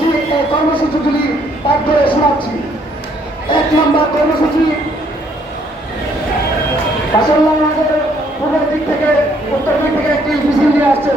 কর্মসূচি কর্মসূচিগুলি পাঠ করে শোনাচ্ছি। এক নম্বর কর্মসূচি দিক থেকে, উত্তর দিক থেকে একটি মিছিল নিয়ে আসছে।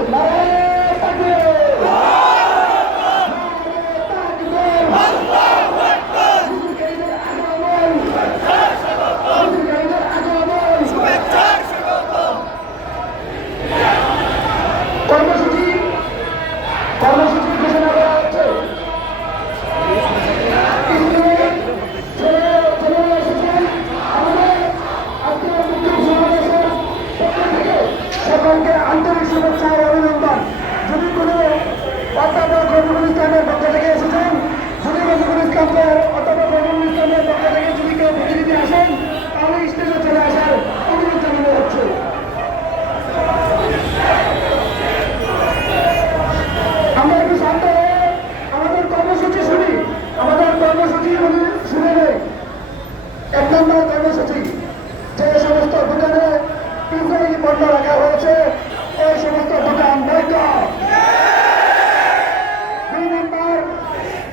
নম্বর কর্মসূচি যে সমস্ত দোকানে ইসরায়েলি পণ্য রাখা হয়েছে, এই সমস্ত দোকান বৈধ দুই নম্বর,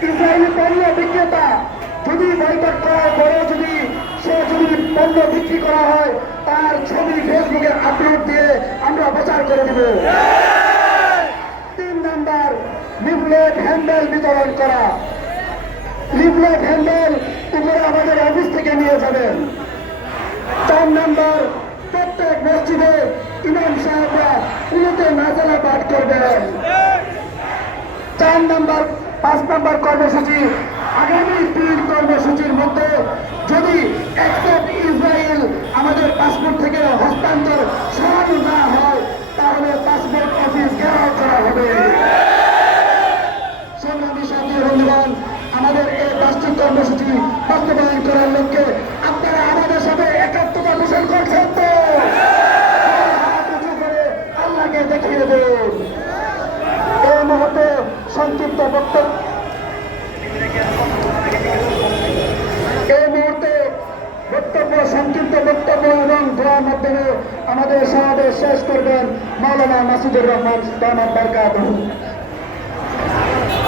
ইসরায়েলি পণ্য বিক্রেতা, যদি বৈঠক করার আমরা আমাদের অফিস থেকে নিয়ে যাবেন চার নাম্বার প্রত্যেক মসজিদে ইমাম সাহেবরা পুলিতে নাজারা পাঠ করবেন চার নাম্বার, পাঁচ নাম্বার কর্মসূচি, আগামী তিন কর্মসূচির মধ্যে যদি একসেপ্ট ইসরায়েল আমাদের পাসপোর্ট থেকে হস্তান্তর সরানো না হয়, তাহলে পাসপোর্ট অফিস ঘেরাও করা হবে। সংগ্রামী সাথী বন্ধুগণ, আমাদের এই প্লাস্টিক কর্মসূচি বাস্তবায়ন করার দোয়ার মাধ্যমে আমাদের সমাবেশ শেষ করবেন মাওলানা মাসুদুর রহমান দামাত বারকাত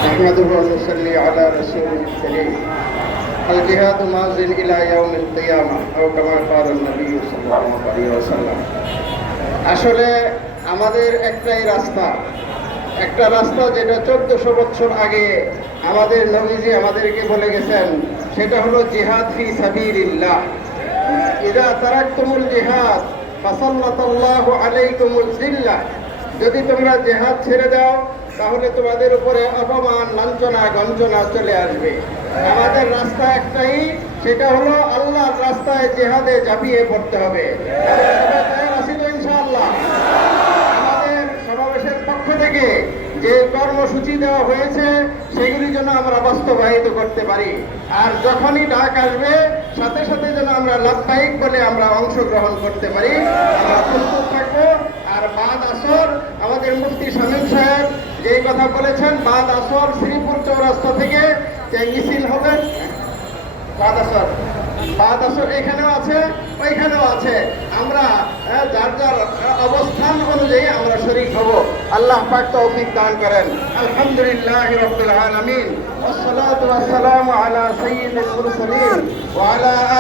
نحمده ونصلي على رسوله الكريم الجهاد ماض إلى يوم القيامة أو كما قال النبي صلى الله عليه وسلم আসলে আমাদের একটাই রাস্তা একটা রাস্তা যেটা চোদ্দশো বছর আগে আমাদের নবীজি আমাদেরকে বলে গেছেন সেটা হলো জিহাদ ফি সাবিলিল্লাহ আলাইকুমুল যদি তোমরা জেহাদ ছেড়ে দাও, তাহলে তোমাদের উপরে অপমান, লাঞ্ছনা, গঞ্জনা চলে আসবে। আমাদের রাস্তা একটাই, সেটা হলো আল্লাহর রাস্তায় জেহাদে ঝাঁপিয়ে পড়তে হবে আমরা সবাই তৈরি আছি তো ইনশাআল্লাহ আমাদের সমাবেশের পক্ষ থেকে যে কর্মসূচি দেওয়া হয়েছে, সেগুলি যেন আমরা বাস্তবায়িত করতে পারি। আর যখনই ডাক আসবে, সাথে সাথে যেন আমরা লাভবাহিক বলে আমরা অংশগ্রহণ করতে পারি। আমরা প্রস্তুত থাকব। আর বাদ আসর, আমাদের মুফতি শামীম সাহেব যে কথা বলেছেন, বাদ আসর শ্রীপুর চৌরাস্তা থেকে মিছিল হবেন বাদ আসর বাদ আসর এখানেও আছে, ওইখানেও আছে। আমরা যার যার অবস্থান অনুযায়ী আমরা শরীক হব। আল্লাহ পাক তৌফিক দান করেন আলহামদুলিল্লাহ রাব্বিল আলামিন ওয়াসসালাতু ওয়াসসালামু আলা সাইয়্যিদিল মুরসালিন ওয়া আলা আলি